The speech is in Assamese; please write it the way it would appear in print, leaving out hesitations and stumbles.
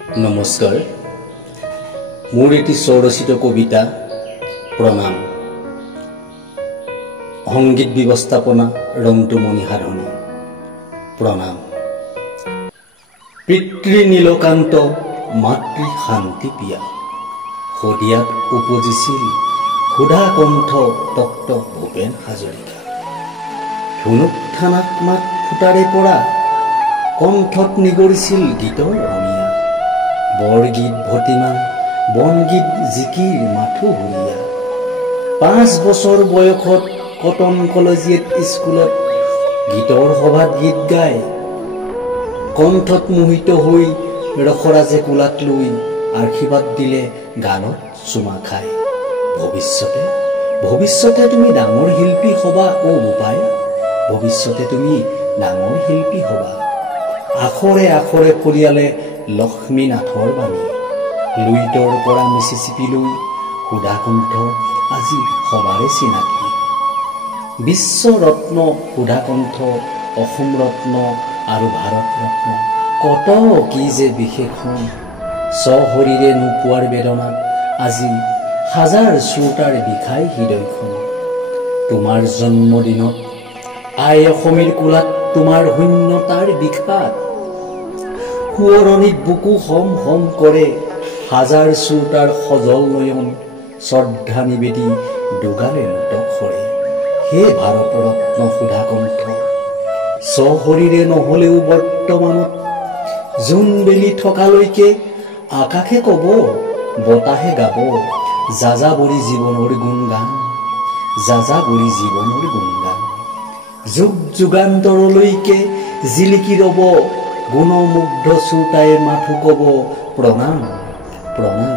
নমস্কাৰ মোৰ এটি স্বৰচিত কবিতা প্ৰণাম সংগীত ব্যৱস্থাপনা ৰংতুমণি সাধনী প্ৰণাম পিতৃ নীলকান্ত মাতৃ শান্তি পিয়া হদিয়াত উপজিছিল সুধা কণ্ঠ তক্ত ভূপেন হাজৰিকা ধুনুক থানাত মাত ফুটাৰে পৰা কণ্ঠত নিগৰিছিল গীতৰ ৰঙিয়া বৰগীত ভতিমা বনগীত জিকিৰ মাথো হুৰিয়া 5 বছৰ বয়সত কটন কলেজিয়েট স্কুলত গীতৰ সভাত গীত গাই কণ্ঠত মোহিত হৈ ৰখৰাজে কোলাত লৈ আশীৰ্বাদ দিলে গানত চুমা খাই ভৱিষ্যতে তুমি ডাঙৰ শিল্পী হবা ও বোপাই ভৱিষ্যতে তুমি ডাঙৰ শিল্পী হবা আখৰে আখৰে পৰিয়ালে লক্ষ্মীনাথৰ বাণী লুইতৰ পৰা মিছিচিপি লৈ সুধা কণ্ঠ আজি সবাৰে চিনাকি বিশ্ব ৰত্ন সুধা কণ্ঠ অসম ৰত্ন আৰু ভাৰত ৰত্ন কত কি যে বিশেষণ সহৰিৰে নোপোৱাৰ বেদনাত আজি হাজাৰ শ্ৰোতাৰ বিষাই হৃদয়খন তোমাৰ জন্মদিনত আই অসমীৰ কোলাত তোমাৰ শূন্যতাৰ বিষাদ সোঁৱৰণিত বুকু হম হম কৰে হাজাৰ শ্ৰোতাৰ সজল নয়ন শ্ৰদ্ধা নিবেদি দুগালে লোটক সৰে হে ভাৰত ৰত্ন সুধা কণ্ঠ সহৰিৰে নহলেও বৰ্তমানত জোনবেলি থকালৈকে আকাশে কব বতাহে গাব যাযাবৰী জীৱনৰ গুণগান যাযাবৰী জীৱনৰ গুণগান যুগ যুগান্তৰলৈকে জিলিকি ৰব গুণমুগ্ধ শ্ৰোতাই মাথো কব প্ৰণাম প্ৰণাম